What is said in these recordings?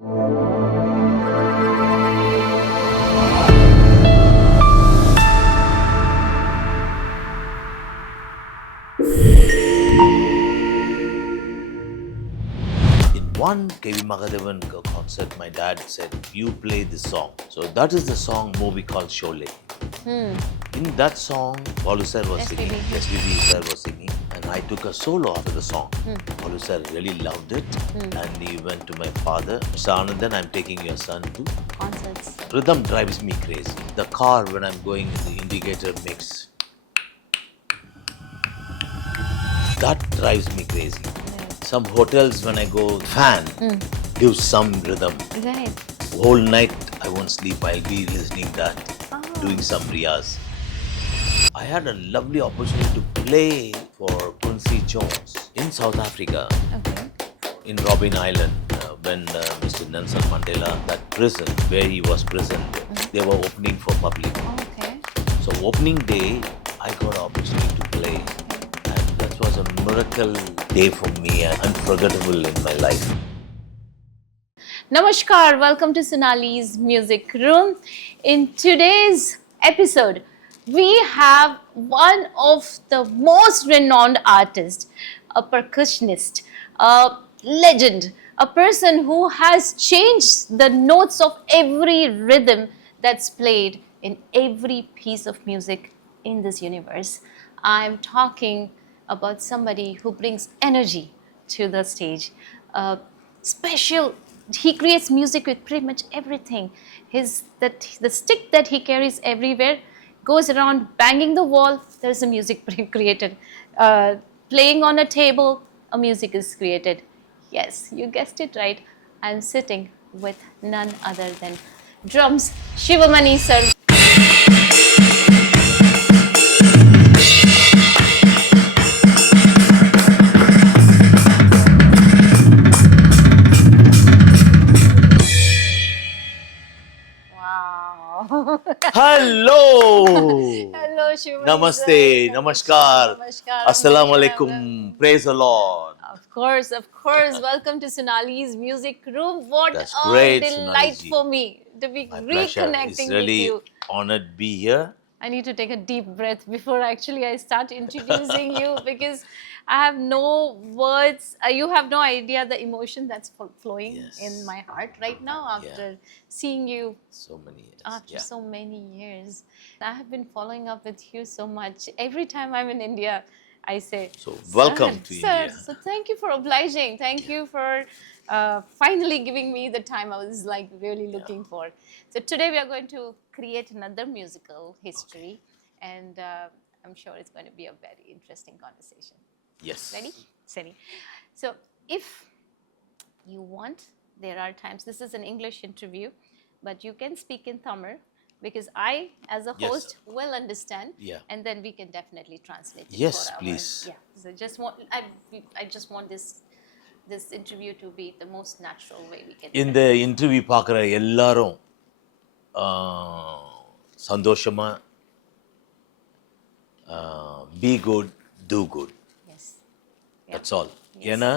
One KV Mahadevan concert, my dad said, "You play this song." So that is the song movie called Sholay. In that song, Balu sir was singing, SPB sir was singing, and I took a solo after the song. Balu sir really loved it, and he went to my father, Mr. Anandan, I'm taking your son to concerts. Rhythm drives me crazy. The car, when I'm going, the indicator makes. That drives me crazy. Some hotels, when I go, fan gives some rhythm. Right. Whole night I won't sleep. I'll be listening that, doing some riyaz. I had a lovely opportunity to play for Quincy in South Africa, Okay. in Robben Island, when Mr. Nelson Mandela, that prison where he was prisoned, they were opening for public. Okay. So opening day, I got an opportunity to play. And that was a miracle day for me, and unforgettable in my life. Namaskar, welcome to Sonali's Music Room. In today's episode, we have one of the most renowned artists, a percussionist, a legend, a person who has changed the notes of every rhythm that's played in every piece of music in this universe. I'm talking about somebody who brings energy to the stage. Special, he creates music with pretty much everything. The stick that he carries everywhere goes around banging the wall. There's a music created. Playing on a table, a music is created. Yes, you guessed it right. I'm sitting with none other than drums, Shivamani Sir. Wow. Hello! Hello, Shivamani Namaste, sir. namaskar, Namaskar. assalamu alaikum, praise the Lord. Of course. Welcome to Sonali's Music Room. What That's a great, delight Sonali ji. for me to be My pleasure. It's reconnecting with really you. honored to be here. I need to take a deep breath before actually I start introducing you because I have no words. You have no idea the emotion that's flowing in my heart right now after seeing you So many years. after so many years. I have been following up with you so much. Every time I'm in India, I say, So welcome to Sir, India. so thank you for obliging. Thank you for finally giving me the time I was like really looking for. So today we are going to create another musical history, and I'm sure it's going to be a very interesting conversation. Yes. Ready? Steady. So if you want, there are times, this is an English interview, but you can speak in Tamil because I, as a host, will understand, and then we can definitely translate it. Yes, please. Yeah. So I just want this interview to be the most natural way we can. இந்த interview பார்க்குற எல்லாரும் சந்தோஷமா be good, do good. Yes. That's all. ஏன்னா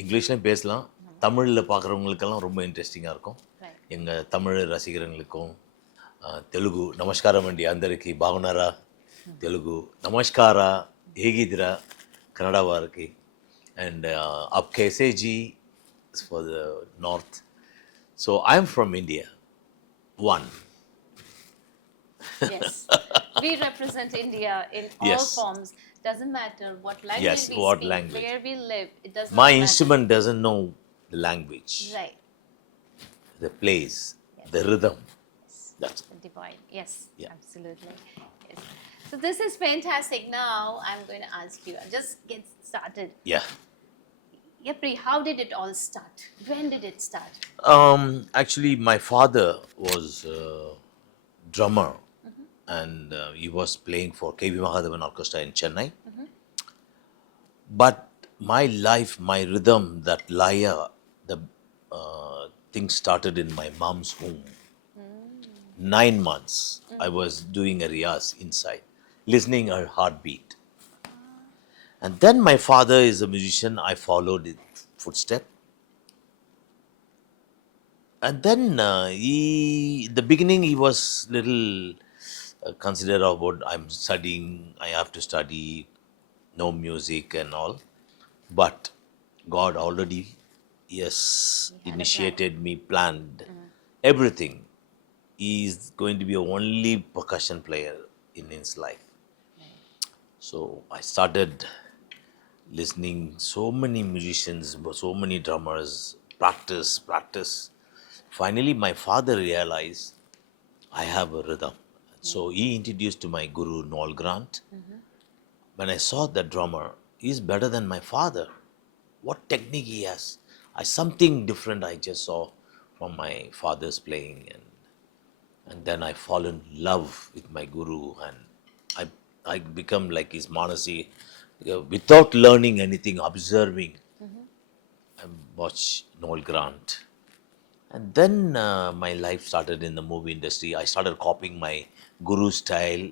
இங்கிலீஷ்லையும் பேசலாம், தமிழில் பார்க்குறவங்களுக்கெல்லாம் ரொம்ப இன்ட்ரெஸ்டிங்காக இருக்கும். எங்கள் தமிழ் ரசிகர்களுக்கும் తెలుగు నమస్కారం అండి అందరికీ బాగున్నారా, తెలుగు నమస్కార ಹೇಗಿದ್ದೀರಾ ಕನ್ನಡ వారికి, and आप कैसे जी for the north. So I'm from India. One. Yes. We represent India in all forms. Doesn't matter what language we speak, where we live. It doesn't My matter. instrument doesn't know the language. Right. The place, the rhythm. That's the divine. Yes, absolutely. Yes. So this is fantastic. Now I'm going to ask you. I'll just get started. Yeah. Yapri, how did it all start? When did it start? Actually, my father was a drummer, and he was playing for KV Mahadevan Orchestra in Chennai. But my life, my rhythm, that laya, the thing started in my mom's home. 9 months, I was doing a riyaz inside, listening her heartbeat. And then my father is a musician. I followed his footstep. And then in the beginning, he was little considerate about I'm studying, I have to study, no music and all. But God already, yes, He had a plan. initiated me, planned everything. He is going to be a only percussion player in his life. So I started listening so many musicians, so many drummers, practice. Finally, my father realized I have a rhythm. So he introduced to my guru Norglant. When I saw the drummer, he's better than my father. What technique he has. Something different I just saw from my father's playing, and then I fall in love with my guru, and I become like his manasi, without learning anything, observing. I watch Noel Grant. And then my life started in the movie industry. I started copying my guru style.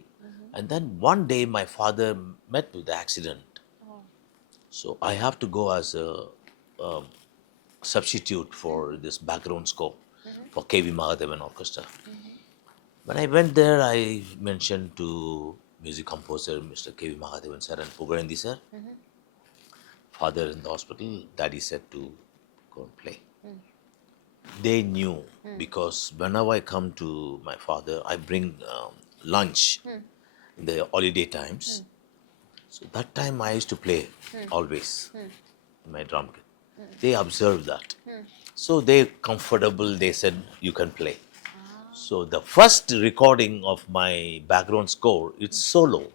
And then one day my father met with the accident. So I have to go as a substitute for this background score for KV Mahadevan Orchestra. When I went there, I mentioned to music composer Mr. KV Mahadevan Sir and Pugarendi Sir, father in the hospital, daddy said to go and play. They knew because whenever I come to my father, I bring lunch in the holiday times. So that time I used to play always in my drum kit. They observed that. So they comfortable, they said you can play. So the first recording of my background score, it's solo.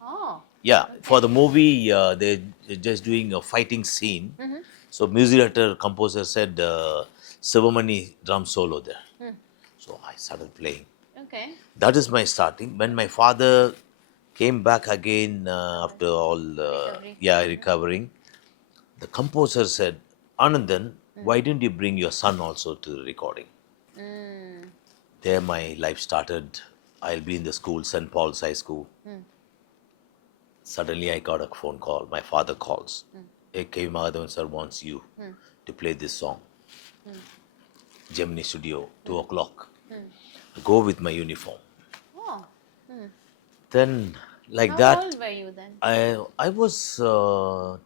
Oh. Yeah, for the movie, they're just doing a fighting scene. So music director, composer said Sivamani drum solo there. So I started playing. Okay. That is my starting. When my father came back again after all, recovering, the composer said, Anandan, why didn't you bring your son also to the recording? There my life started. I'll be in the school, St. Paul's High School. Suddenly I got a phone call. My father calls. Hey, K. Mahadevan sir wants you to play this song. Gemini Studio, 2 o'clock. Go with my uniform. Oh. Then, like How that, old were you then? I was 11,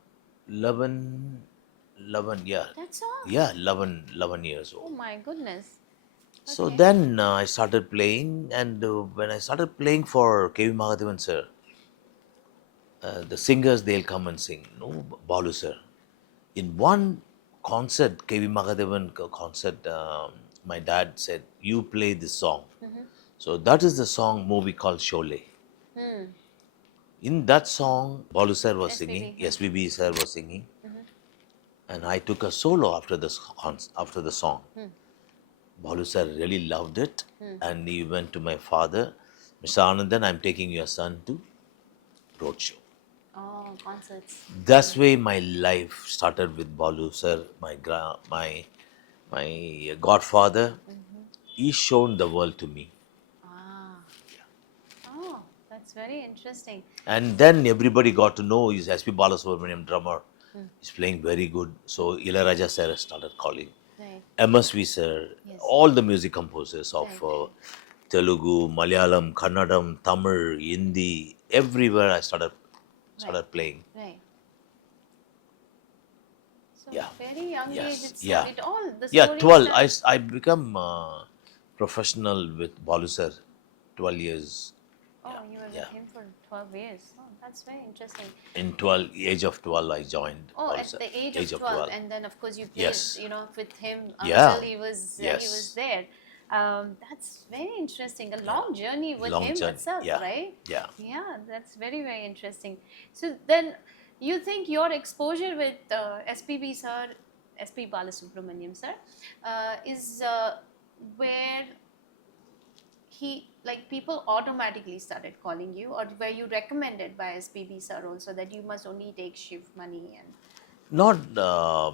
yeah. That's all? Yeah, 11 years Oh old. my goodness. So Okay. then I started playing, and when I started playing for K.V. Mahadevan sir, the singers, they'll come and sing. No, Balu sir. In one concert, K.V. Mahadevan concert, my dad said, you play this song. So that is the song movie called Sholay. In that song, Balu sir was singing, SPB. SPB sir was singing, and I took a solo after after the song. Balu sir really loved it, and he went to my father, Mr. Anandan, I'm taking your son to roadshow. Oh, concerts. That's way my life started with Balu sir, my godfather. He shown the world to me, Ah. Oh, that's very interesting. and then everybody got to know he's SP Balasubramaniam drummer. He's playing very good. So Ilayaraja Sir started calling. Right. MSV Sir, Yes. all the music composers of Right. Telugu, Malayalam, Kannadam, Tamil, Hindi, everywhere I started playing. Right. So Yeah. very young Yes. age it Yeah. started. All the Yeah, story 12. started- I become professional with Balu Sir, 12 years. Oh, you were with Yeah. him for 12 years. Oh, that's very interesting. In age of 12, I joined. Oh, Balu at Sir. the age of 12. And then, of course, you played, Yes. with him Yeah. until he was Yes. there. That's very interesting. A long journey with Long him journey. itself, Yeah. right? Yeah. Yeah, that's very, very interesting. So then, you think your exposure with SPB sir, SP Balasubramaniam sir, is where people automatically started calling you, or were you recommended by SPB sir also that you must only take Shivamani and Not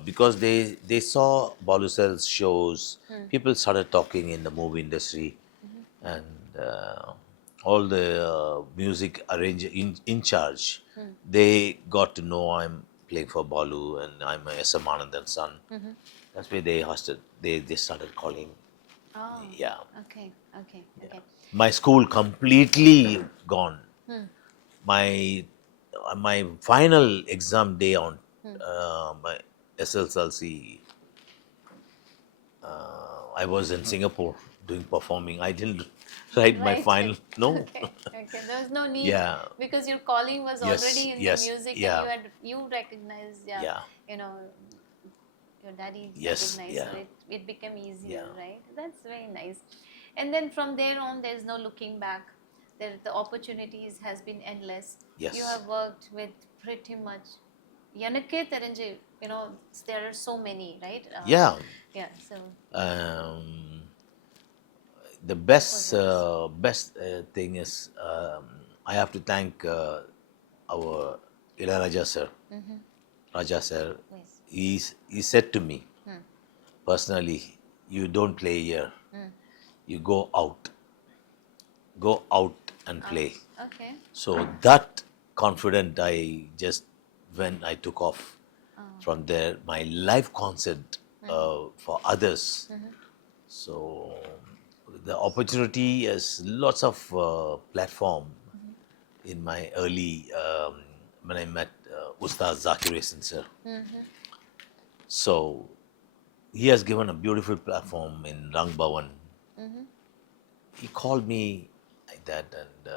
because they saw Balu Sir's shows. People started talking in the movie industry, and all the music in charge. They got to know I'm playing for Balu, and I'm a SMR and then son. That's where they hosted. They started calling. Oh. Yeah. Okay. Okay. Okay. My school completely gone. My final exam day on my SSLC, I was in Singapore doing performing. I didn't write my Right. final. No. Okay. Okay. There was no need. Yeah. Because your calling was Yes. already in Yes. the music, Yeah. and you recognized. Yeah. Yeah. You know, your daddy Yes. recognized, Yeah. so it became easier, Yeah. right? That's very nice. And then from there on, there's no looking back. There, the opportunities has been endless. Yes. You have worked with pretty much Yanake Terenje, there are so many, right? Yeah. Yeah, so The best thing is I have to thank our Ilayaraja Sir, Raja Sir. yes. He said to me personally, you don't play here. You go out and play. Okay. So that confident, I just when I took off from there, my life concert for others. So the opportunity is lots of platform in my early when I met Ustaad Zakir Hussain sir. So he has given a beautiful platform in Rang Bhavan. He called me like that, and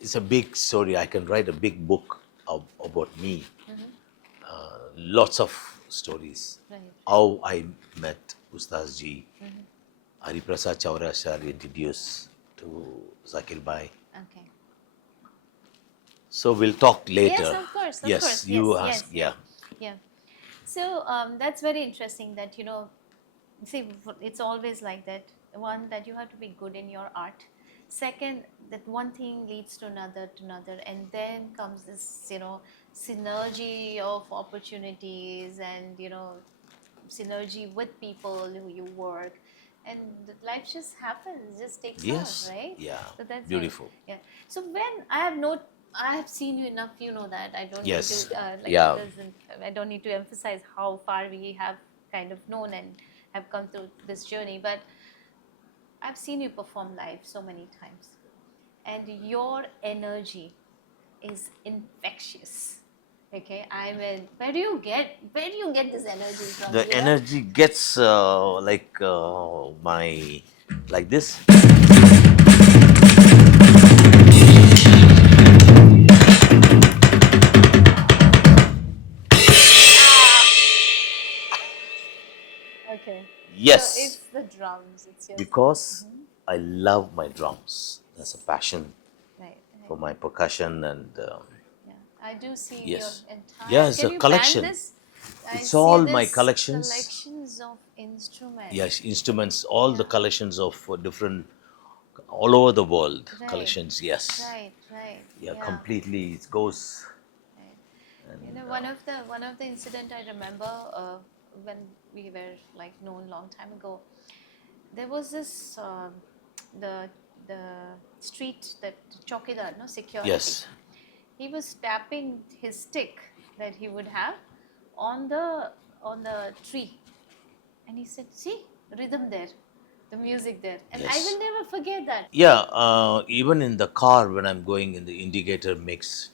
it's a big story. I can write a big book about me. Lots of stories. Right. How I met Ustad ji. Hari Prasad Chaurasia introduced to Zakir Bhai. Okay. So we'll talk later. Yes, of course. Of Yes, course. you yes, ask. yes, Yeah. Yeah. So that's very interesting that, see, it's always like that. One, that you have to be good in your art. Second, that one thing leads to another, and then comes this, synergy of opportunities and, synergy with people who you work. And life just happens, just takes Yes. off, right? Yeah. So that's Beautiful. Yeah. So when I have seen you enough, you know that I don't Yes. need to Yeah. I don't need to emphasize how far we have kind of known and have come through this journey, but I've seen you perform live so many times, and your energy is infectious. Okay, I mean, where do you get this energy from? The energy gets like this. Okay. Yes. So it's the drums. It's your Because I love my drums. That's a passion right. for my percussion and Yeah, I do see yes. your entire. Yeah, it's Can a you collection. pan this? I It's see all my this collections. Collections of instruments. Yes, instruments, all the collections of different, all over the world Right. collections. Yes. Right. Right. Yeah, completely. It goes. Right. One of the incident I remember when we were like known long time ago. There was this the street that Chowkidar, no security. Yes. He was tapping his stick that he would have on the tree, and he said, "See, rhythm there, the music there," and I Yes. will never forget that. Yeah, even in the car when I'm going in the indicator mix,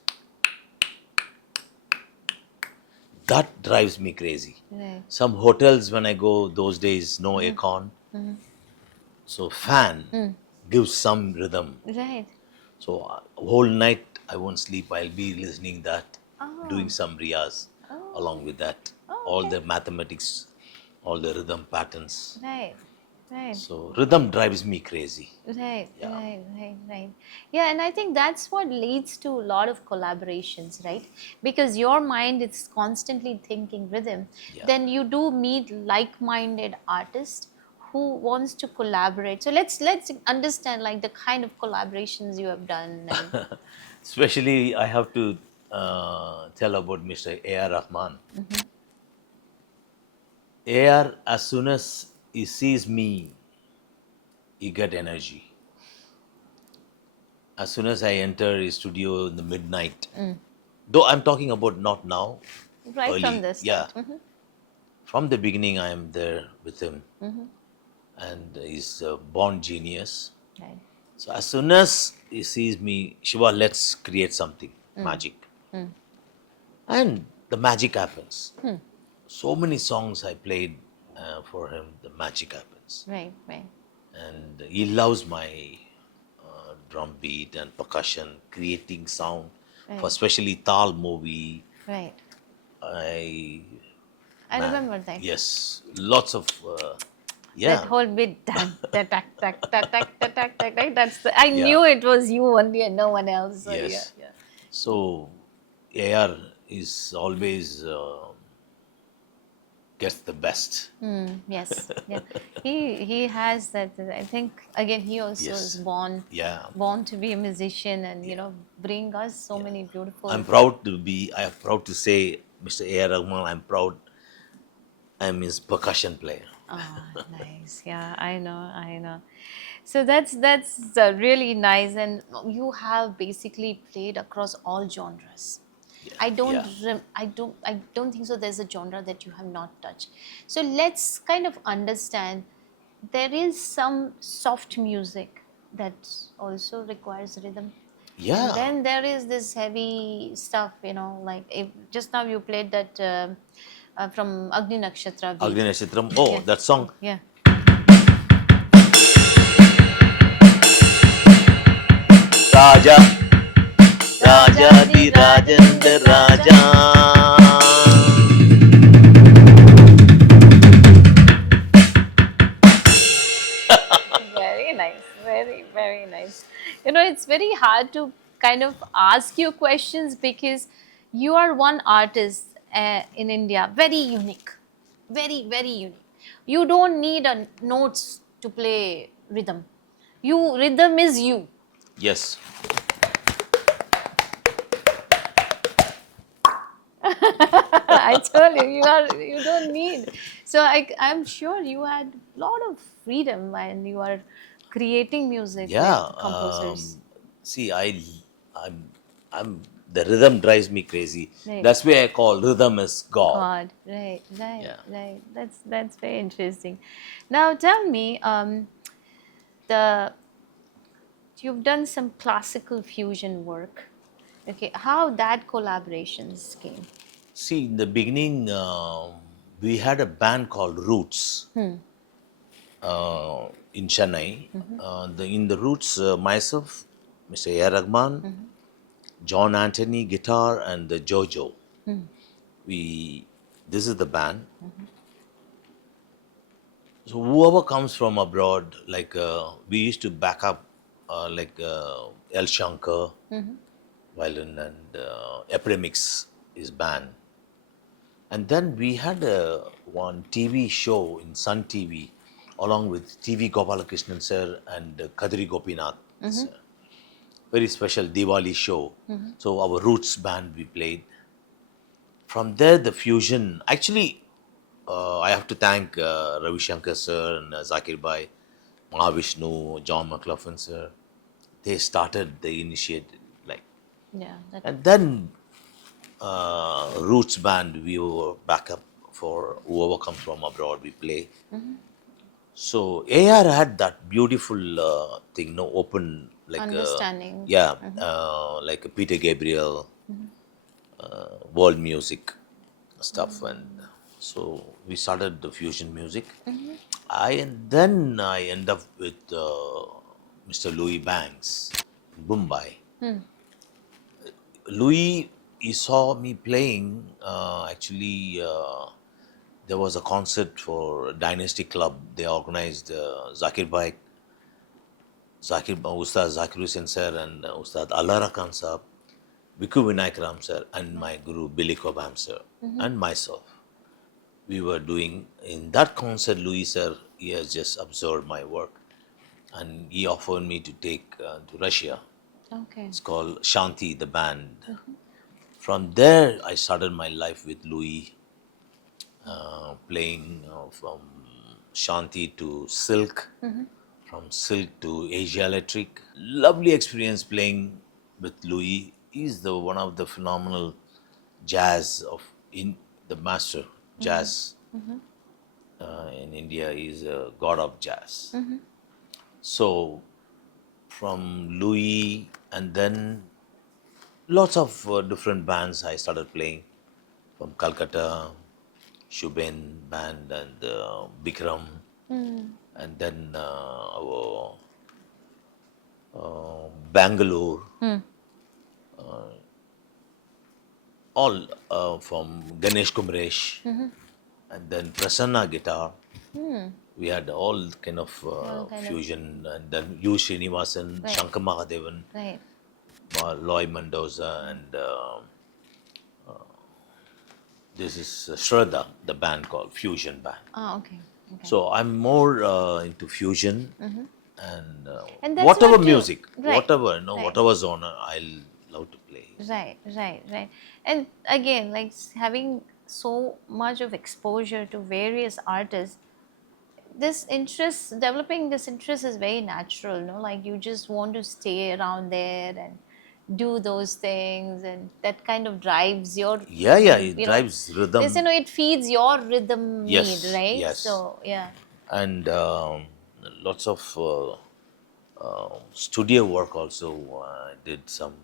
that drives me crazy. Right. Some hotels when I go those days, no aircon, so fan gives some rhythm. Right. So whole night I won't sleep. I'll be listening that, doing some riyaz along with that. All the mathematics, all the rhythm patterns. Right. Right. So rhythm drives me crazy. Right, Yeah. right. Yeah, and I think that's what leads to a lot of collaborations, right? Because your mind is constantly thinking rhythm. Yeah. Then you do meet like-minded artists who wants to collaborate. So let's understand like the kind of collaborations you have done. And Especially I have to tell about Mr. AR Rahman. AR, as soon as he sees me, he get energy. As soon as I enter his studio in the midnight, though I'm talking about not now, Right early. from the Yeah, start. Mm-hmm. from the beginning, I am there with him, and he's a born genius. Right. So as soon as he sees me, Shiva, let's create something magic, and the magic happens. So many songs I played for him, the magic happens, Right, right, and he loves my drum beat and percussion, creating sound for right, especially Tal movie. right. I I man, remember that. yes, lots of That yeah, whole bit, dun, da, tak, tak, tak, tak, tak, tak, tak, right? That's the, I yeah, knew it was you only and no one else. So yeah, yes. yeah. So AR is always gets the best. Yes, yeah. He has that. I think again he also is Yes, born yeah, born to be a musician and yeah, bring us so yeah. many beautiful. I'm proud to be. I am proud to say, Mr. AR Rahman. I'm proud. I'm his percussion player. Oh, nice. Yeah, I know, I know. So that's really nice, and you have basically played across all genres. Yeah, I yeah, I don't think so. There's a genre that you have not touched. So let's kind of understand. There is some soft music that also requires rhythm, and yeah. then there is this heavy stuff. Like if just now you played that from Agni Nakshatra beat. Agni Nashatram. Oh, Yeah, that song. yeah. Raja, Raja di Rajendra Raja. Very nice, very, very nice. It's very hard to kind of ask you questions because you are one artist in India, very unique, very, very unique. You don't need a notes to play rhythm. Rhythm is you. Yes. I told you, you don't need. So I'm sure you had a lot of freedom when you are creating music with Yeah. composers. See, I'm, I'm. The rhythm drives me crazy. Right. That's why I call rhythm is God. God, right, right, Yeah. right. That's very interesting. Now tell me, the you've done some classical fusion work. Okay, how that collaborations came? See, in the beginning, we had a band called Roots in Chennai. In the Roots, myself, Mr. A. R. Rahman, John Anthony guitar, and the Jojo. We This is the band. So whoever comes from abroad, like we used to back up, like El Shankar, violin, and Epidemics is band. And then we had one TV show in Sun TV, along with TV Gopalakrishnan sir and Kadri Gopinath sir. Very special Diwali show. So our roots band we played. From there, the fusion. Actually, I have to thank Ravi Shankar sir and Zakir Bhai, Mahavishnu, John McLaughlin sir. They started, they initiated, like, Yeah, that and then roots band we were backup for whoever comes from abroad. We play. So AR had that beautiful thing, no open like understanding. yeah, like Peter Gabriel, world music stuff, and so we started the fusion music. And then I end up with Mr. Louis Banks, in Mumbai. Louis, he saw me playing. Actually, there was a concert for Dynasty Club. They organized Zakir Bhai, Ustad Zakir Hussain sir, and Ustad Allah Khan sir, Viku Vinayak Ram sir, and my guru Billy Kobam sir, and myself. We were doing in that concert. Louis sir, he has just observed my work, and he offered me to take to Russia. Okay. It's called Shanti, the band. From there, I started my life with Louis, playing from Shanti to Silk, from Silk to Asia Electric. Lovely experience playing with Louis. He's the one of the phenomenal jazz of in the master jazz in India is a god of jazz. So from Louis and then lots of different bands I started playing from Calcutta, Shubin band and Bikram, and then our Bangalore, all from Ganesh Kumresh, and then Prasanna guitar. We had all kind of fusion, and then U. Srinivasan, Right. Shankar Mahadevan, Right. Loy Mendoza, and this is Shraddha, the band called Fusion Band. Ah, okay. Okay. So I'm more into fusion and And that's whatever what you- music, right, whatever, right. whatever genre, I'll love to play. Right, right, right. And again, like having so much of exposure to various artists, developing this interest is very natural, no? Like you just want to stay around there and do those things, and that kind of drives your. Yeah, it you know, drives rhythm. it feeds your rhythm Yes, need, right? yes. So yeah. And lots of studio work also. I did some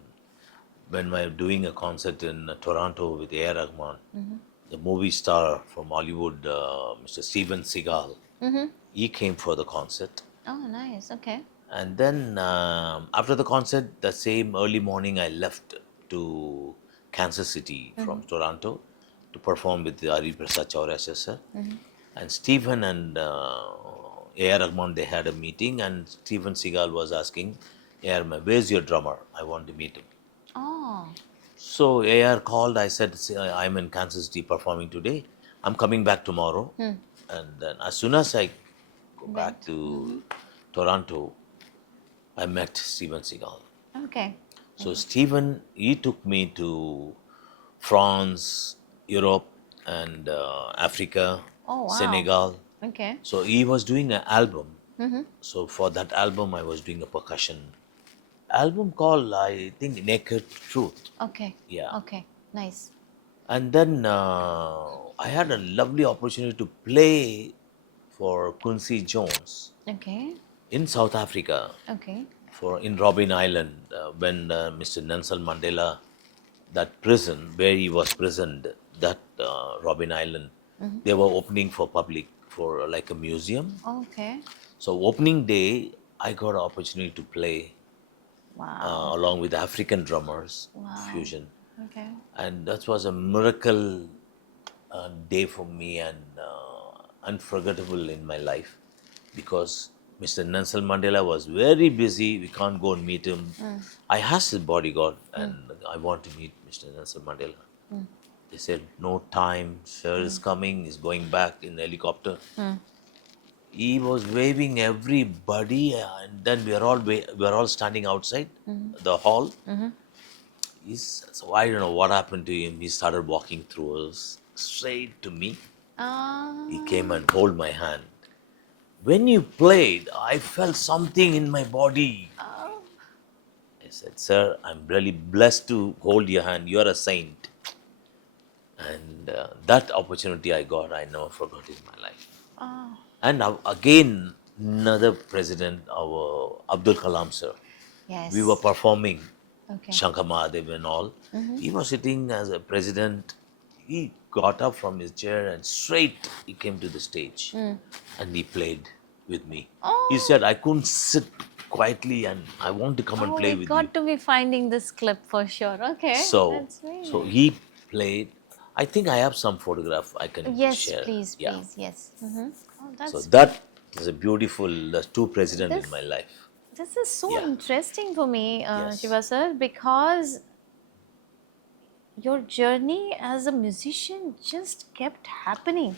when I was doing a concert in Toronto with AR Rahman, the movie star from Hollywood, Mr. Steven Seagal. He came for the concert. Oh, nice. Okay. And then after the concert, the same early morning, I left to Kansas City from Toronto to perform with the Hari Prasad Chaurasia sir. And Stephen and A.R. Rahman, they had a meeting, and Stephen Seagal was asking A.R. Rahman, where's your drummer? I want to meet him. Oh. So A.R. called. I said, I'm in Kansas City performing today. I'm coming back tomorrow. And then as soon as I go back to Toronto, I met Steven Seagal. Okay. So Steven, he took me to France, Europe, and Africa, Oh, wow. Senegal. Okay. So he was doing an album. So for that album, I was doing a percussion album called, I think, Naked Truth. Okay. Yeah. Okay. Nice. And then I had a lovely opportunity to play for Quincy Jones Okay. in South Africa. Okay. In Robben Island, when Mr. Nelson Mandela, that prison where he was prisoned, that Robben Island, they were opening for public for like a museum. Okay. So opening day, I got an opportunity to play Wow. along with African drummers, Wow. fusion, Okay. and that was a miracle day for me and unforgettable in my life because Mr. Nelson Mandela was very busy. We can't go and meet him. I asked his bodyguard, and I want to meet Mr. Nelson Mandela. They said, no time. Sir is coming. He's going back in helicopter. He was waving everybody, and then we are all standing outside the hall. So I don't know what happened to him. He started walking through us straight to me. He came and hold my hand. When you played, I felt something in my body. I said, sir, I'm really blessed to hold your hand. You're a saint. And that opportunity I got, I never forgot in my life. And again, another president, our Abdul Kalam sir. Yes. We were performing Okay. Shankar Mahadev and all. He was sitting as a president. He got up from his chair and straight he came to the stage and he played with me. He said, I couldn't sit quietly and I want to come and play we with got you. to be finding this clip for sure. Okay. That's very So nice. he played. I think I have some photograph I can Yes, share. please, Yeah. please, yes. Oh, that's So that is a beautiful, the two presidents This- in my life. This is so Yeah. interesting for me, Yes. Shiva sir, because your journey as a musician just kept happening.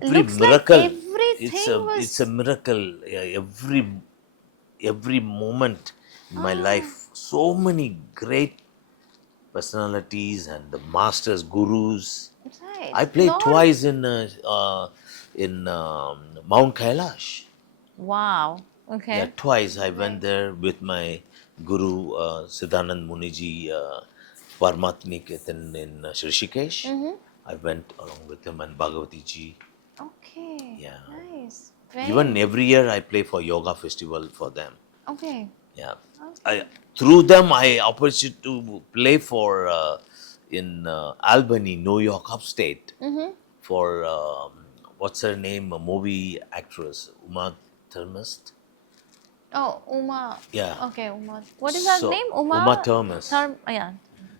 Every Looks miracle, like everything was. it's a miracle. Yeah, every moment in my life, so many great personalities and the masters, gurus. Right. I played Lord- twice in Mount Kailash. Wow. Okay. Yeah, twice I went there with my guru Siddhanand Muniji, Parmatniketan in Shrishikesh. I went along with him and Bhagavati ji. Okay. Yeah. Nice. Even every year I play for yoga festival for them. Okay. Yeah. Okay. Through them, I opportunity to play for in Albany, New York, upstate, for what's her name, a movie actress, Uma Thurmist. Oh, Uma. Yeah. Okay, Uma. What is her name? Uma Thurmist. Yeah.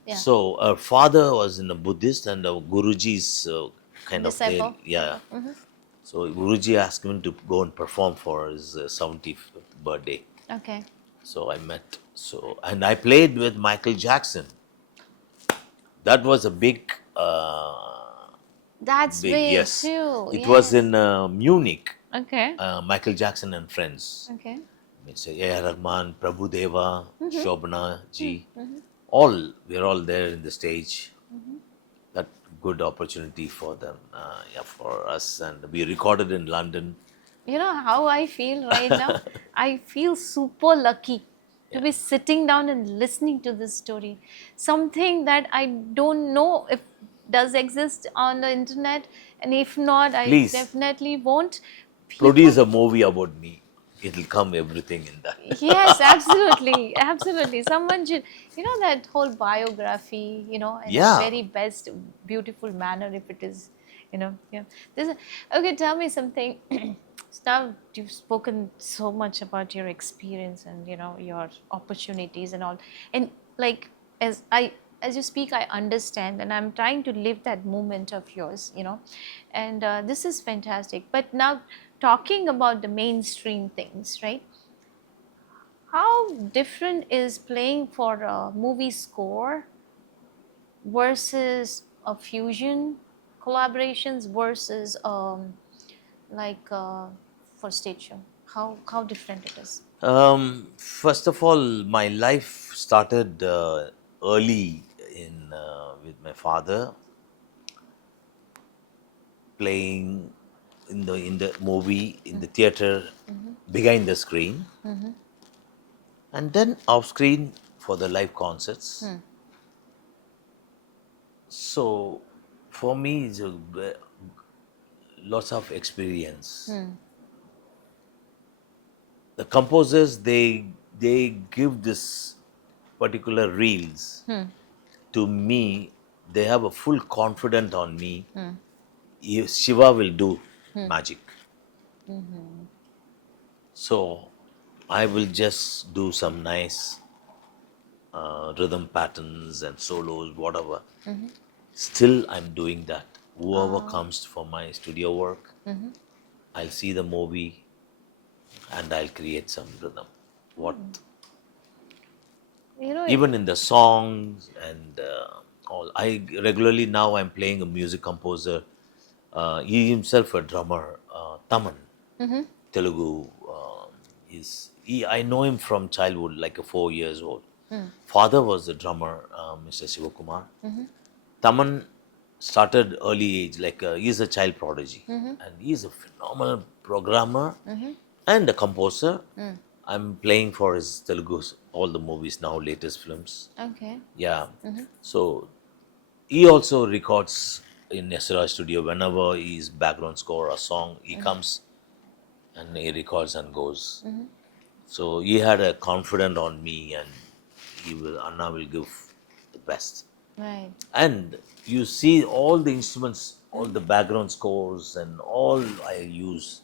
Yeah. So her father was in a Buddhist and Guruji's kind of Disciple. yeah. So Guruji asked him to go and perform for his 70th birthday. Okay. So I met. So and I played with Michael Jackson. That was a big, That's big yes. too. It Yes. was in Munich. Okay. Michael Jackson and friends. Okay. It's AR Rahman, Prabhu Deva, Shobana ji. All we're all there in the stage. That good opportunity for them, yeah, for us, and we recorded in London. You know how I feel right now? I feel super lucky to be sitting down and listening to this story. Something that I don't know if does exist on the internet, and if not, I Please. definitely won't. Produce a movie about me. It'll come everything in that. Yes, absolutely, absolutely. Someone should, that whole biography, in Yeah. a very best, beautiful manner. If it is, yeah. Okay, tell me something. Now you've spoken so much about your experience and your opportunities and all, and like as you speak, I understand, and I'm trying to live that moment of yours, and this is fantastic. But now talking about the mainstream things, right? How different is playing for a movie score versus a fusion collaborations versus for stage show? How different it is? First of all, my life started early in with my father playing in the movie, in the theater, behind the screen, and then off screen for the live concerts. So for me, it's lots of experience. The composers, they give this particular reels to me. They have a full confidence on me. Shiva will do magic. So I will just do some nice rhythm patterns and solos, whatever. Still, I'm doing that. Whoever comes for my studio work, I'll see the movie and I'll create some rhythm. What? Even in the songs and all. I regularly now I'm playing a music composer. He himself a drummer, Taman, Telugu. I know him from childhood, like 4 years old. Father was the drummer, Mr. Sivakumar. Taman started early age, like he's a child prodigy, and he's a phenomenal programmer and a composer. I'm playing for his Telugu, all the movies now, latest films. Okay. Yeah. So he also records in SRI studio whenever his background score or song, he comes and he records and goes. So he had a confidence on me, and Anna will give the best. Right. And you see all the instruments, all the background scores, and all I use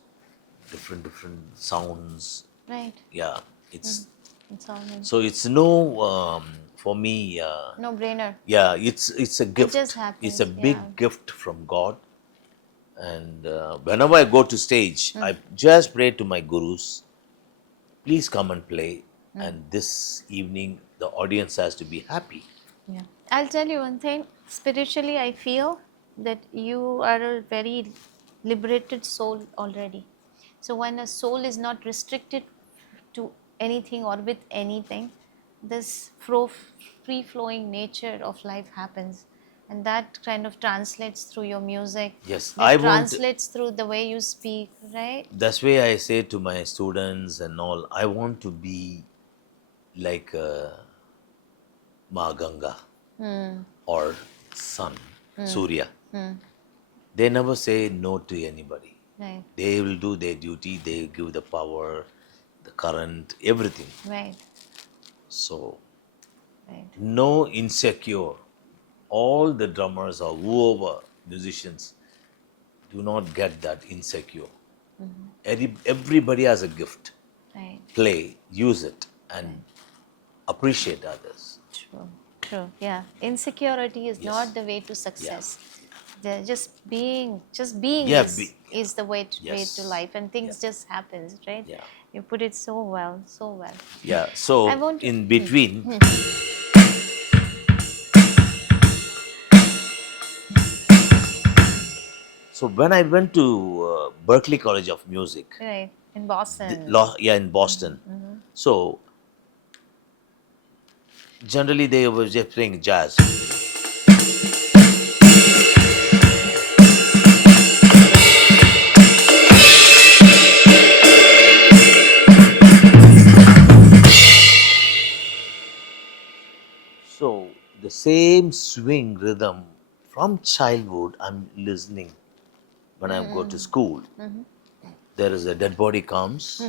different sounds. Right. Yeah, it's It's all in. so it's no for me. No brainer. Yeah, it's a gift. just happens, It's a big yeah. gift from God. And whenever I go to stage, I just pray to my gurus, please come and play. And this evening, the audience has to be happy. Yeah. I'll tell you one thing. Spiritually, I feel that you are a very liberated soul already. So when a soul is not restricted to anything or with anything, this free-flowing nature of life happens. And that kind of translates through your music. Yes, That I want. translates through the way you speak, right? That's why I say to my students and all, I want to be like Ma Ganga or sun, Surya. They never say no to anybody. Right. They will do their duty. They give the power, the current, everything. Right. So Right. no insecure. All the drummers or whoever musicians do not get that insecure. Everybody has a gift. Right. Play, use it, and appreciate others. True. True. Yeah. Insecurity is Yes. not the way to success. Just being Yeah, is the way to yes. life, and things just happens, right? Yeah. You put it so well, so well. Yeah. So I want to- in between, so when I went to Berklee College of Music, Right. In Boston. in Boston. So generally they were just playing jazz. So the same swing rhythm from childhood I'm listening when I go to school. There is a dead body comes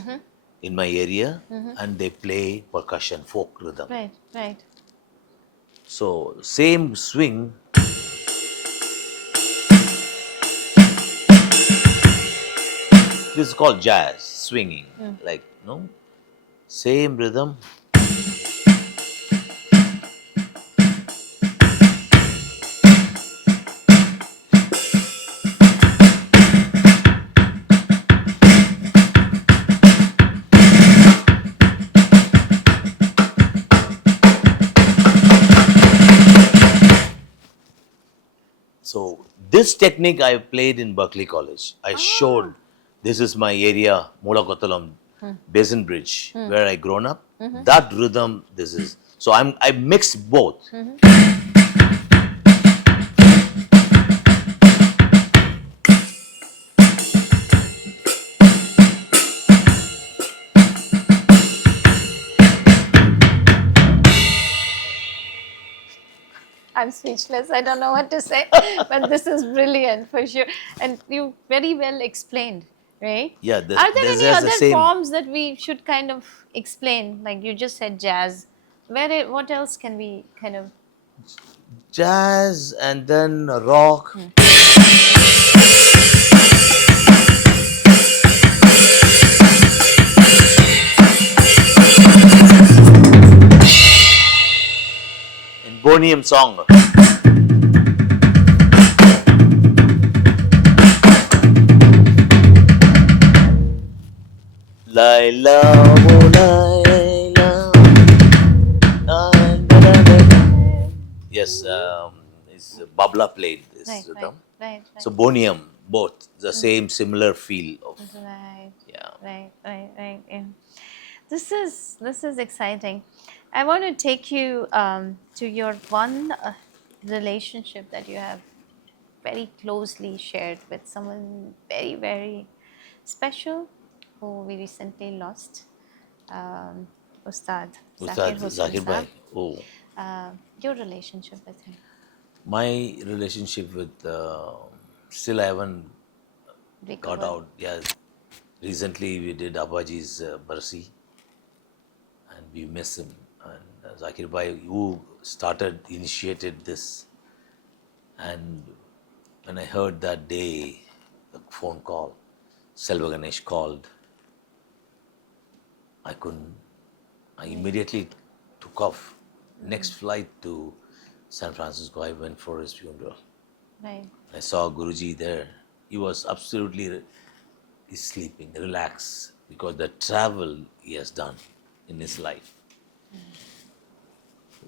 in my area and they play percussion, folk rhythm. Right. Right. So same swing. This is called jazz, swinging. Like, no? Same rhythm. So this technique I played in Berklee College. I showed this is my area, Mulakotalam Basin Bridge, where I grown up. That rhythm, this is. So I mixed both. I'm speechless. I don't know what to say, but this is brilliant for sure. And you very well explained, right? Yeah, Are there any there's the other same. forms that we should kind of explain? Like you just said jazz. What else can we kind of... Jazz and then rock. In Bonium song. Laila, oh Laila. Yes, it's Babla played this Right, rhythm. right. So Bonium, both the same similar feel of Right. yeah. Right. Yeah. This is exciting. I want to take you to your one relationship that you have very closely shared with someone very, very special who we recently lost, Ustaad Zakir Ustad Hussain Zakir sir. Bhai. Oh, Your relationship with him. my relationship with still I haven't got Recovered. out. Yeah, recently we did Abaji's Barsi, and we miss him. And Zakir Bhai, who initiated this, and when I heard that day, the phone call, Selva Ganesh called, I couldn't. I immediately took off. Next flight to San Francisco, I went for his funeral. Right. I saw Guruji there. He was absolutely he's sleeping, relaxed, because the travel he has done in his life.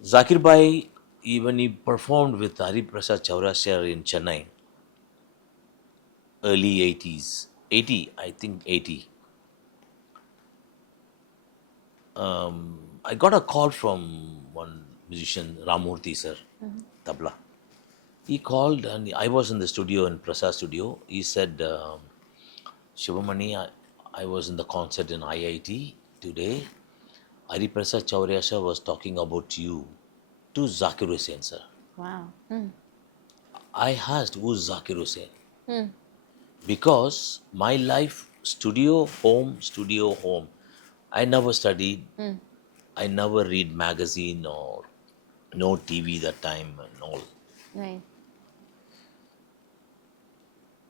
Zakir Bhai, even he performed with Hari Prasad Chaurasia in Chennai, early 80s. 80, I think 80. I got a call from one musician, Ramurthy sir, tabla. He called and I was in the studio, in Prasad studio. He said, Shivamani, I was in the concert in IIT today. Hari Prasad Chaurasia was talking about you to Zakir Hussain sir. Wow. I asked who's Zakir Hussain because my life studio home. I never studied. I never read magazine or no TV that time and all. Right.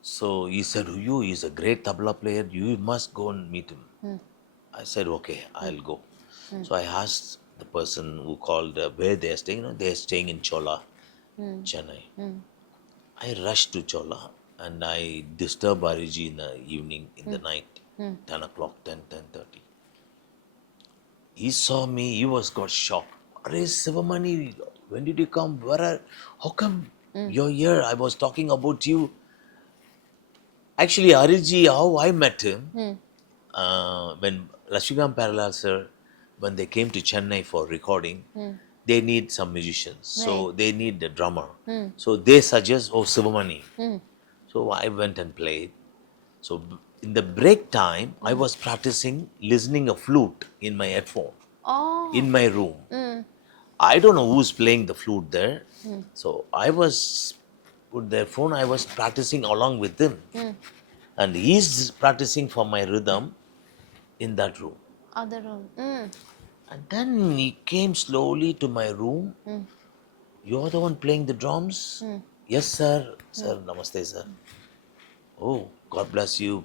So he said, "You, he's a great tabla player. You must go and meet him." I said, "Okay, I'll go." So I asked the person who called where they are staying. They are staying in Chola, Chennai. I rushed to Chola and I disturbed Ariji in the evening, in the night, 10 o'clock, 10:30. He saw me, he was got shocked. Arey Sivamani, when did you come? How come you're here? I was talking about you. Actually, Ariji, how I met him, when Rashigam Parallel sir, when they came to Chennai for recording, they need some musicians. So Right. they need a drummer. So they suggest, oh, Sivamani. So I went and played. So in the break time, I was practicing listening a flute in my headphone Oh. in my room. I don't know who's playing the flute there. So I was with their phone. I was practicing along with him, and he's practicing for my rhythm in that room. Other room. And then he came slowly to my room. You're the one playing the drums? Yes, sir. Sir, namaste, sir. Oh, God bless you.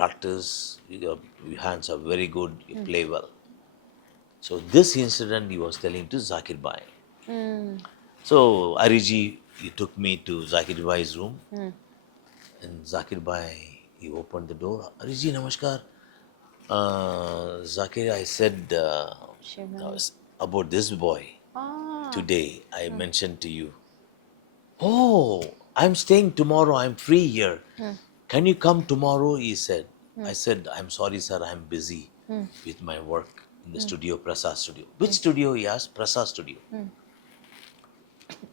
Practice. Your hands are very good. You play well. So this incident he was telling to Zakir Bhai. So Ariji, he took me to Zakir Bhai's room. And Zakir Bhai, he opened the door. Ariji, namaskar. Zakir, I said Shivamani. about this boy. Ah. Today, I mentioned to you. Oh, I'm staying tomorrow. I'm free here. Can you come tomorrow? He said. I said, I'm sorry, sir. I'm busy with my work in the studio, Prasad Studio. Which studio? He asked. Prasad Studio.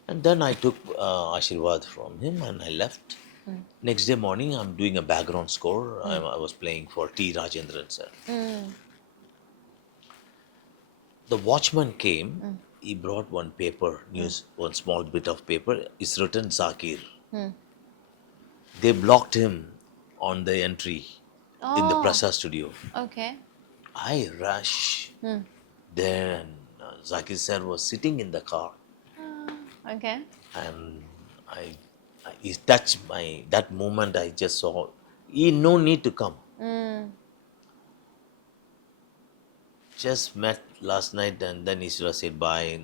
And then I took Ashirwad from him and I left. Next day morning, I'm doing a background score. I was playing for T. Rajendran, sir. The watchman came. He brought one paper, one small bit of paper. It's written Zakir. They blocked him on the entry in the Oh. Prasad studio. Okay. I rush there and Zakir sir was sitting in the car Okay. and he touched that moment I just saw, he no need to come. Just met last night and then he should have said bye.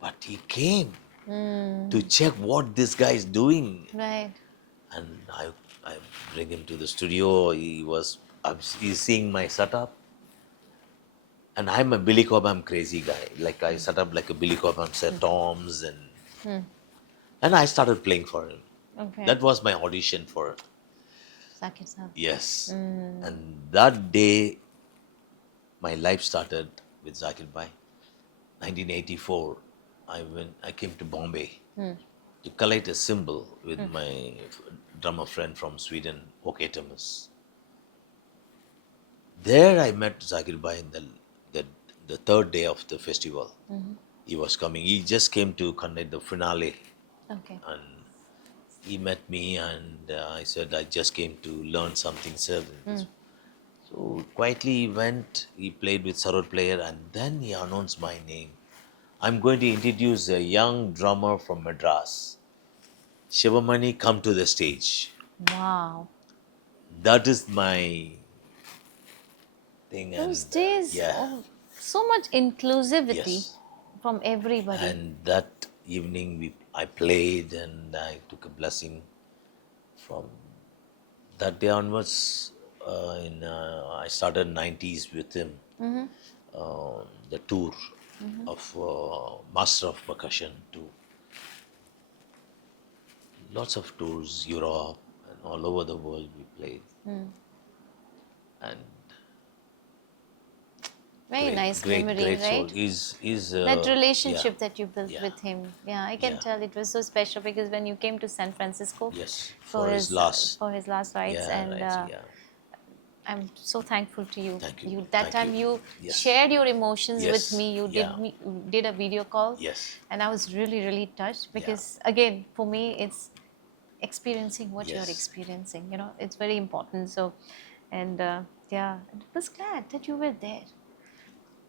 But he came to check what this guy is doing. Right. And I bring him to the studio. He's seeing my setup. And I'm a Billy Cobham crazy guy. Like I set up like a Billy Cobham set toms and I started playing for him. Okay. That was my audition for Zakir Sahab. yes. And that day my life started with Zakir Bhai. 1984, I came to Bombay to collect a cymbal with my drummer friend from Sweden, Åke Thomas. There I met Zakir Bhai in the third day of the festival. He was coming. He just came to conduct the finale. Okay. And he met me and I said, I just came to learn something, sir. So quietly he went, he played with Sarod player and then he announced my name. I'm going to introduce a young drummer from Madras. Shivamani, come to the stage. Wow. That is my thing. Those And days, yeah. oh, so much inclusivity Yes. from everybody. And that evening I played and I took a blessing from that day onwards. I started 90s with him. The tour of Master of Percussion to lots of tours, Europe and all over the world we played. And Very nice memory, great soul. right? He's That relationship yeah. that you built Yeah. with him. Yeah, I can Yeah. tell it was so special because when you came to San Francisco Yes, for his last rites yeah, and right, yeah. I'm so thankful to you. Thank you. That Thank time you Yes. shared your emotions Yes. with me. You Yeah. did a video call. Yes. And I was really, really touched because again, for me, it's experiencing what you're Yes. experiencing. You know, it's very important. So, and yeah, I was glad that you were there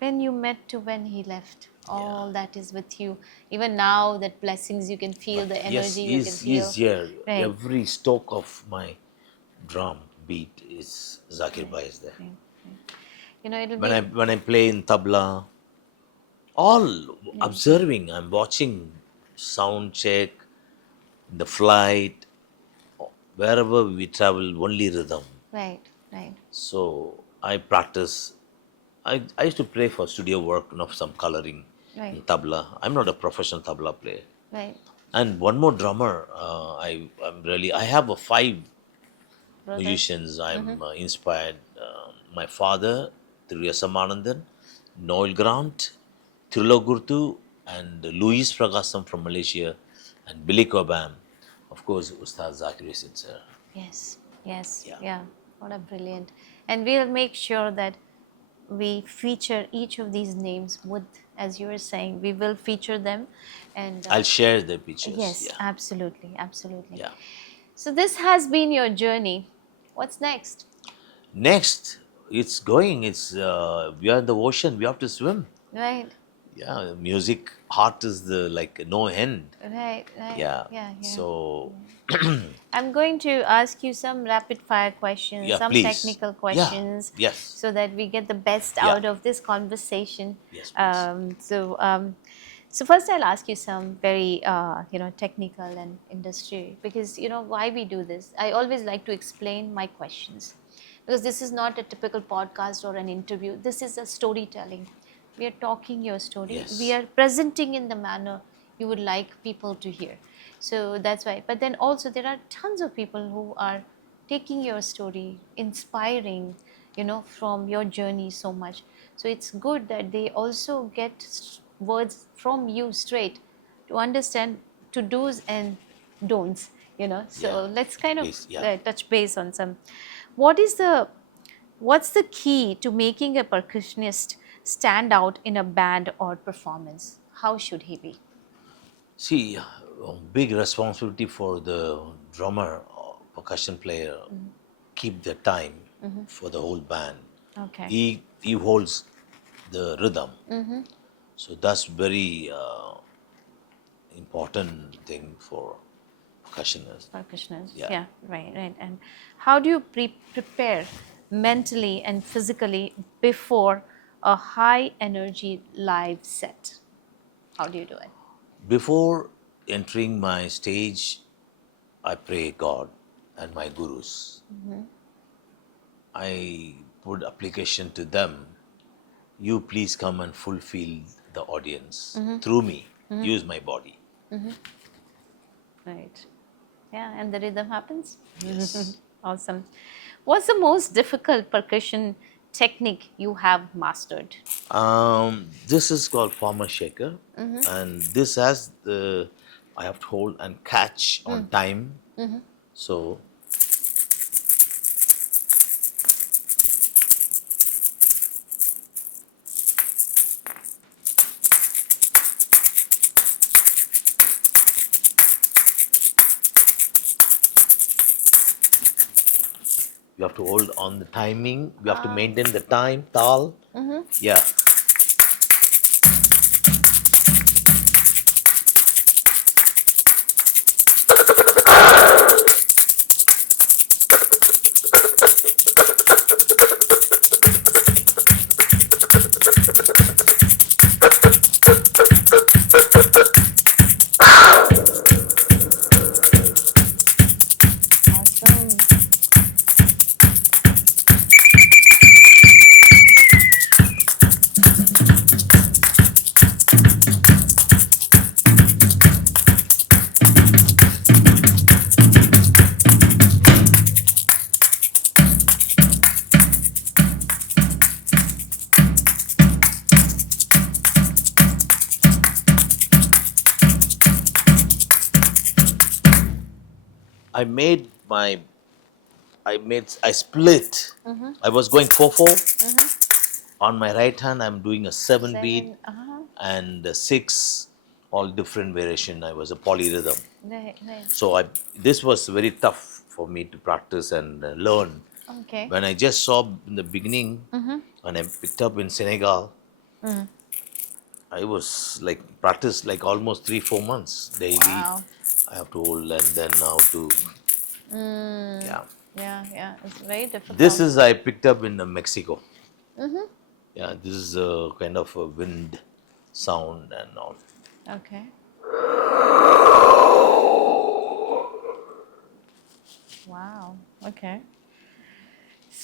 when you met to when he left. All that is with you. Even now, that blessings you can feel, the energy you can feel. He's here. Right. Every stroke of my drum beat is Zakir Bhai is there. Right. You know, it'll When I play in tabla, all observing, I'm watching sound check, the flight, wherever we travel, only rhythm. right, right, So I practice. I used to play for studio work, some coloring in right, tabla. I'm not a professional tabla player. right. And one more drummer, I have five Brothers. musicians I'm inspired. My father, Thiru Samanandan, Noel Grant, Thirlo Gurtu, and Louis Pragasam from Malaysia, and Billy Cobham. Of course, Ustaad Zakir Hussain, sir. Yes, yes, Yeah. yeah. What a brilliant. And we'll make sure that we feature each of these names with, as you were saying, we will feature them. And I'll share the pictures. yes, Yeah. absolutely, absolutely. Yeah. So this has been your journey. What's next? Next, it's going. We are in the ocean. We have to swim. Right, Yeah, music, heart is the like no end. right, right. Yeah. yeah. So, I'm going to ask you some rapid fire questions, yeah, some please. technical Yeah. questions, Yes. so that we get the best Yeah. out of this conversation. Yes, please. So first I'll ask you some very technical and industry, because why we do this. I always like to explain my questions, because this is not a typical podcast or an interview. This is a storytelling. We are talking your story. Yes. We are presenting in the manner you would like people to hear. So that's why. But then also there are tons of people who are taking your story, inspiring, from your journey so much. So it's good that they also get words from you straight to understand to do's and don'ts. So Yeah. let's kind of Please, yeah. touch base on some. What's the key to making a percussionist stand out in a band or performance? How should he be? See, big responsibility for the drummer or percussion player. Keep the time for the whole band. Okay. He holds the rhythm. So that's very important thing for percussionists. Percussionist. Yeah. Right, right. And how do you prepare mentally and physically before a high energy live set? How do you do it? Before entering my stage, I pray God and my gurus. I put application to them. You please come and fulfill the audience through me. Use my body. Right. Yeah, and the rhythm happens. Yes. Awesome. What's the most difficult percussion technique you have mastered? This is called farmer shaker, and this has the I have to hold and catch on time. So you have to hold on the timing. We have to maintain the time, tal. Yeah. Awesome. I made my I split. I was going 4/4. On my right hand, I'm doing a 7 beat and a 6, all different variation. I was a polyrhythm. Right, right. So this was very tough for me to practice and learn. Okay. When I just saw in the beginning, when I picked up in Senegal, I was like practiced like almost 3-4 months daily. Wow. I have to hold and then now to yeah. Yeah. It's very difficult. This is I picked up in Mexico. Yeah, this is a kind of a wind sound and all. Okay. Wow. Okay.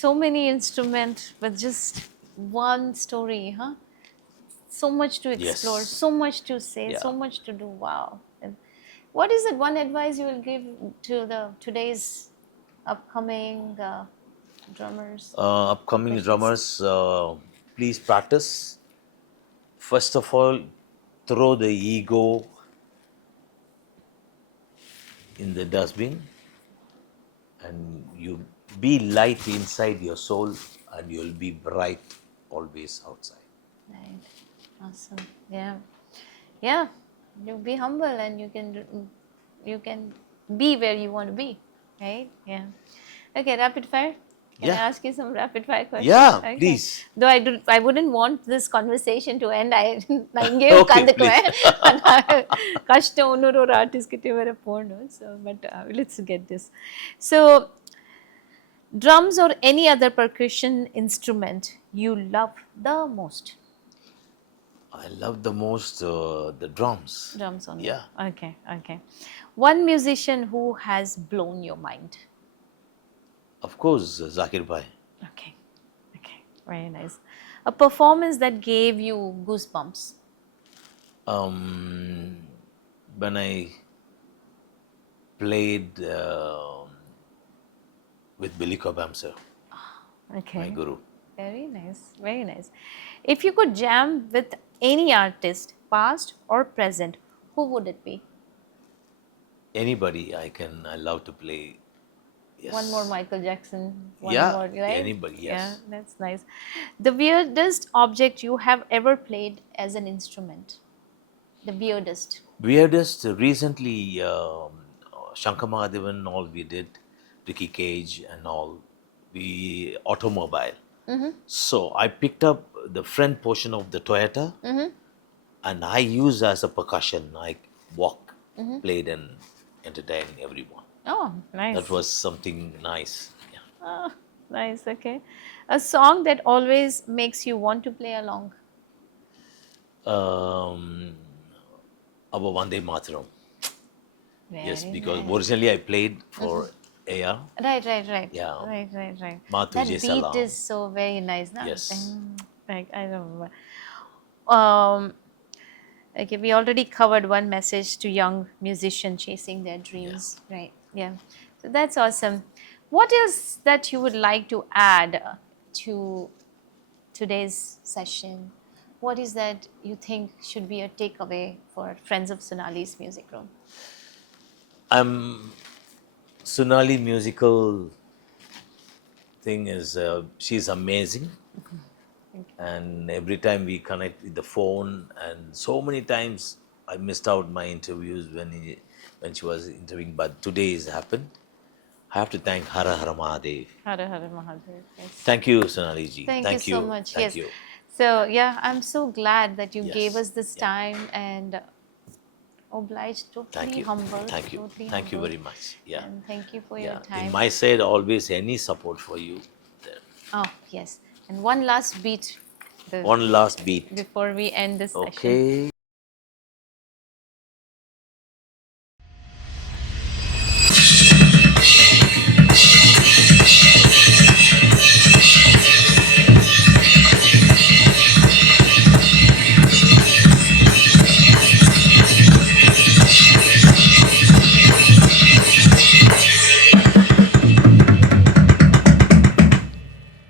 So many instruments with just one story, huh? So much to explore, Yes. so much to say, Yeah. so much to do. Wow. And what is it? One advice you will give to the today's upcoming drummers? Upcoming drummers, please practice. First of all, throw the ego in the dustbin and you be light inside your soul and you'll be bright always outside. Right. Awesome. Yeah. Yeah. You be humble and you can be where you want to be. Right? Yeah. Okay, rapid fire. Can I Yeah. ask you some rapid fire questions? Yeah, Okay. please. Though I wouldn't want this conversation to end. ನಂಗೆ Okay, ಕಂದಕುವೆ please. ಕಷ್ಟ ಅನ್ನೋರು artist ಕಿಟ್ಟೆ ಬೇರೆ ಪೋಣು so but let's get this so drums or any other percussion instrument you love the most? I love the most the drums. Drums only. Yeah. Okay. One musician who has blown your mind? Of course, Zakir Bhai. Okay. Very nice. A performance that gave you goosebumps? When I played with Billy Cobham, sir, Okay. my guru. Very nice. If you could jam with any artist, past or present, who would it be? Anybody I love to play. Yes. One more Michael Jackson. One Yeah, more, right? anybody, yes. Yeah, that's nice. The weirdest object you have ever played as an instrument? The weirdest. Weirdest, recently, Shankar Mahadevan, all we did, Ricky Cage and all, we automobile. So I picked up the front portion of the Toyota and I used as a percussion. I walk, played and entertained everyone. Oh, nice. That was something nice. Yeah. Oh, nice. Okay. A song that always makes you want to play along? Our Vande Mataram. Yes, Very because nice. originally I played for AR. Right. Yeah. Right. Ma That Tujhe beat Salam. is so very nice. Na? Yes. Like, I remember. Okay, we already covered one message to young musicians chasing their dreams. Right. Yeah. So that's awesome. What else that you would like to add to today's session? What is that you think should be a takeaway for friends of Sonali's music room? Sonali musical thing is she's amazing. And every time we connect with the phone, and so many times I missed out my interviews when she was interviewing, but today has happened. I have to thank Har Har Mahadev. Har Har Mahadev. Yes. Thank you, Sonali ji. Thank you so much. Thank Yes. you. So yeah, I'm so glad that you Yes. gave us this Yeah. time and obliged, totally Thank you. humble. Thank you. Totally Thank you humble. very much. Yeah. And thank you for your Yeah. time. In my side, always any support for you. There. Oh yes. And one last beat One last beat. before we end this session. Okay.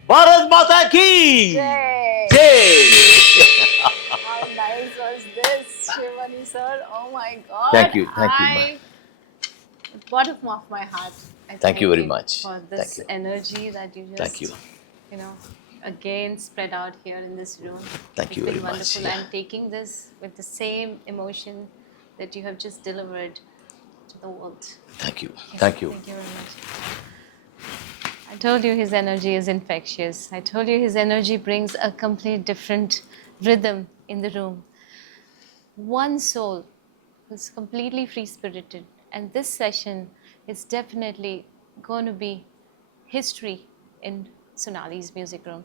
Bharat Mata ki Yay! Jai. How nice was this, Shivamani Sir? Oh my God! Thank you, ma. Bottom of my heart. I Thank you very you much. for Thank this you. energy that you just, Thank you. you know, again spread out here in this room. Thank It's you been very much, wonderful. yeah. And taking this with the same emotion that you have just delivered to the world. Thank you. Yes, Thank you. Thank you very much. I told you his energy is infectious. I told you his energy brings a complete different rhythm in the room. One soul who's completely free spirited. And this session is definitely going to be history in Sonali's music room.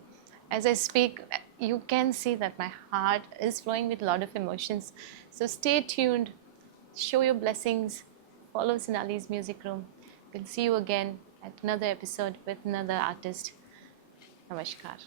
As I speak, you can see that my heart is flowing with a lot of emotions. So stay tuned, show your blessings, follow Sonali's music room. We'll see you again at another episode with another artist. Namaskar.